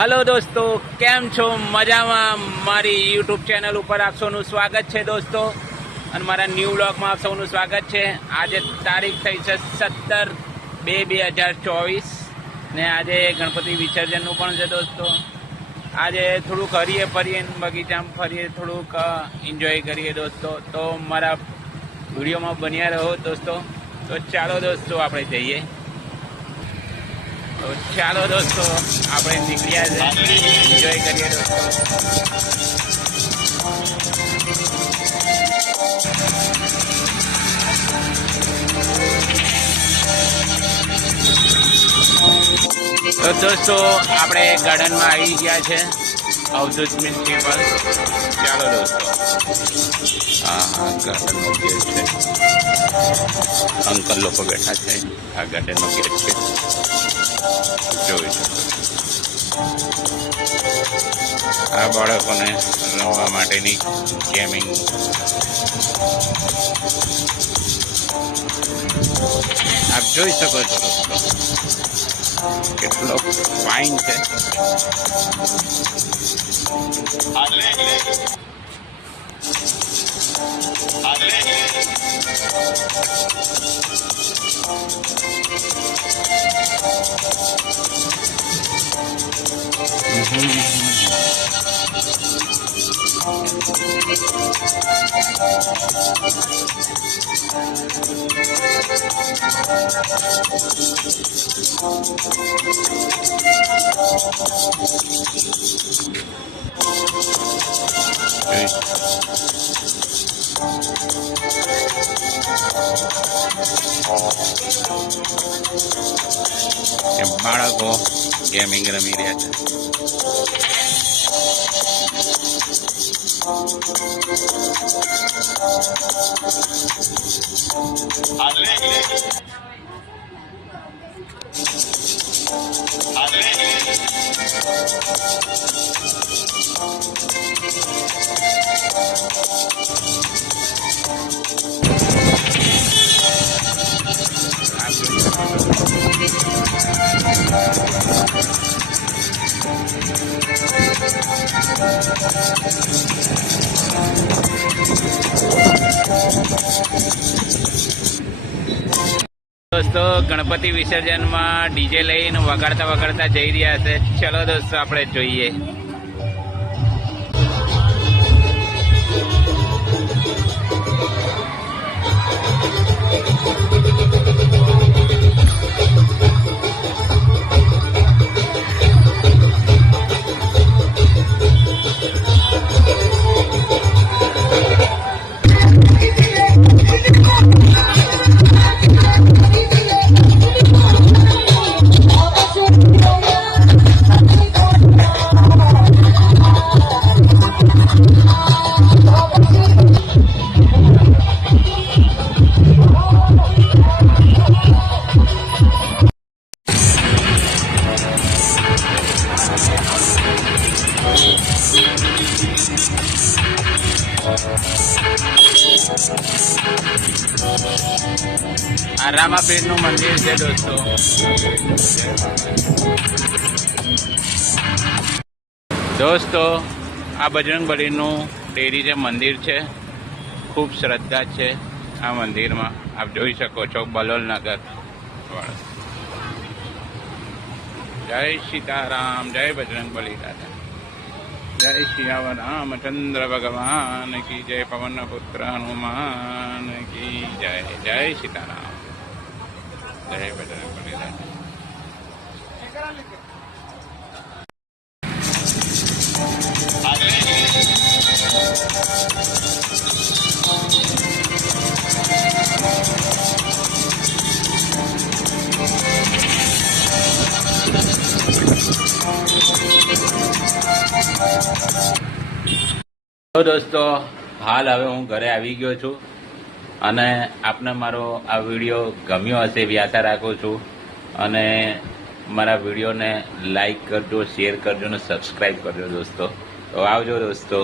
Hello दोस्तों, કેમ છો? મજામાં? મારી યુટ્યુબ ચેનલ ઉપર આપ સૌનું સ્વાગત છે દોસ્તો, અને મારા ન્યૂ વ્લોગમાં આપ સૌનું સ્વાગત છે. આજે તારીખ થઈ છે 17/2/2024 ને આજે ગણપતિ વિસર્જનનું પણ છે દોસ્તો. આજે થોડુંક હરીએ ફરીએ, બગીચામાં ફરીએ, થોડુંક એન્જોય કરીએ દોસ્તો. તો મારા વિડીયોમાં બન્યા રહો દોસ્તો. તો ચાલો દોસ્તો આપણે જઈએ. તો ચાલો દોસ્તો આપણે નીકળ્યા છે, એન્જોય કરીએ દોસ્તો. તો દોસ્તો આપણે ગાર્ડનમાં આવી ગયા છે, અવધૂત મ્યુનિસિપલ. ચાલો દોસ્તો. હા, ગાર્ડનનો ગેટ છે. અંકલ લોકો બેઠા છે. આ ગાર્ડનનો ગેટ છે, જોઈ શકો. આ બાળકોને રમવા માટેની ગેમિંગ આપ જોઈ શકો છો દોસ્તો, કેટલો ફાઇન છે. બાળકો ગેમિંગ રમી રહ્યા છે. દોસ્તો ગણપતિ વિસર્જનમાં ડીજે લઈને વગાડતા જઈ રહ્યા છે. ચલો દોસ્તો આપણે જોઈએ. આ રામાપીરનું મંદિર છે દોસ્તો. દોસ્તો આ બજરંગબલીનું ડેરી છે, મંદિર છે. ખૂબ શ્રદ્ધા છે આ મંદિરમાં. આપ જોઈ શકો છો, બલોલનગર. જય સીતારામ, જય બજરંગબલી દાદા, જય સિયાવર રામચંદ્ર ભગવાન કી જય, પવન પુત્ર હનુમાન કી જય. જય સીતારામ, જય બજરંગબલી દાદા. તો દોસ્તો હાલ હવે હું ઘરે આવી ગયો છું, અને આપને મારો આ વિડીયો ગમ્યો હશે એવી આશા રાખું છું. અને મારા વિડીયોને લાઈક કરજો, શેર કરજો અને સબસ્ક્રાઈબ કરજો દોસ્તો. તો આવજો દોસ્તો.